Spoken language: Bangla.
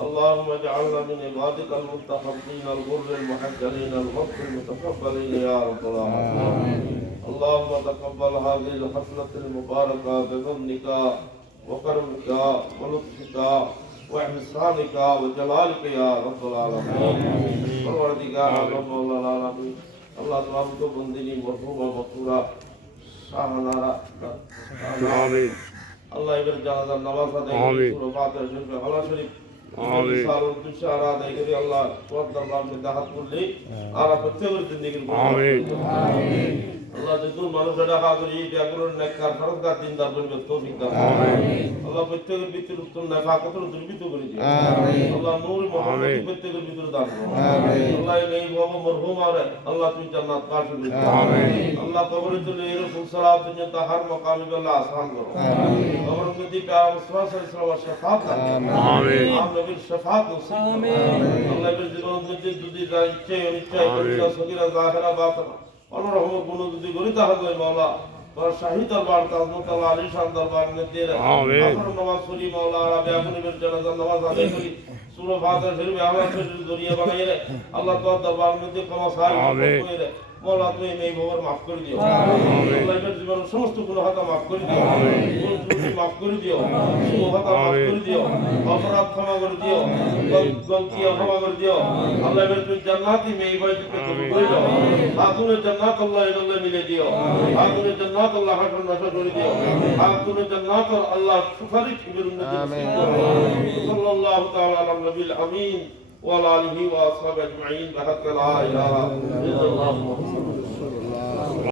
اللهم اجعلنا من عبادك المتخبين الغر المحجلين الغفر المتقبلين يا رب العالمين. اللهم تقبل هذه الحفلة المباركة بظنك وكرمك ولطفك وإحسانك وجلالك يا رب العالمين. فوردك يا رب العالمين اللہ تعالیٰ کو بندی مرحوم و مطورہ شاہ، نارا، آمین. আল্লাহ এবার জানাজার নামাজ আদায় আমিন। করে সূরা ফাতিহা শরীফ হলা শরীফ আমিন। সারুল তুষার আদায় করে আল্লাহ তোমার দরবার মধ্যে হাত তুললে আর প্রত্যেকের জিন্দগির আমিন। আল্লাহ যদুর মানুষের ডাকা করি ব্যাগুলোর নেককার ফরজগার দিনদার বলবে তৌফিক দাও আল্লাহ প্রত্যেকের ভিতরে উত্তম নেফা কত দুর্বৃত্ত করে দিও আল্লাহ নূর মোহাম্মদ আমিন। প্রত্যেকের ভিতরে দান করো আল্লাহ এই বাবা মরহুম আর আল্লাহ তুমি জান্নাত পাশ করে আমিন। আল্লাহ কবরের জন্য এরকম সালাত দুনিয়া তাহার মাকামে আল্লাহ আসান করো কবরের মধ্যে প্যারা মুস্তাফা সাল্লাল্লাহু আলাইহি শাফাত আমিন। আম নবীর শাফাত নসিব আমিন। আল্লাহ এর জীবন মধ্যে যদি যা ইচ্ছে অনিচ্ছায় কবিরা জাহেরা বাতিনা অনরহম গুণ যদি গরিতা হয় মাওলা তোর শাহী দরবার আলী শাহ নামাজ মাওলা আদায় করি। শরীফ আওয়াজ দরিয়া বানাই আল্লাহ তোর দরবার ক্ষমা সাহায্য করে মৌলা তুমি এই বাবার মাফ করে দিও। আল্লাহ এর জীবন সমস্ত গুণ হাতা মাফ করে দিও। মাফ করে দিও। শুভ হাতা মাফ করে দিও। অপরাধ ক্ষমা করে দিও। গল- গলতি ক্ষমা করে দিও। আল্লাহ এর তুমি জান্নাতি মেয়ে বাড়িতে কবুল করে দাও আগুনের জান্নাত আল্লাহ আল্লাহ মিলে দিও। আগুনের জান্নাত আল্লাহ হাসন নশা করে দিও। আগুনের জান্নাত আল্লাহ সুপারিশ করো। সাল্লাল্লাহু তাআলা আলা নবিল আমিন। وعلى آله وأصحابه أجمعين. بحق لا إله إلا الله.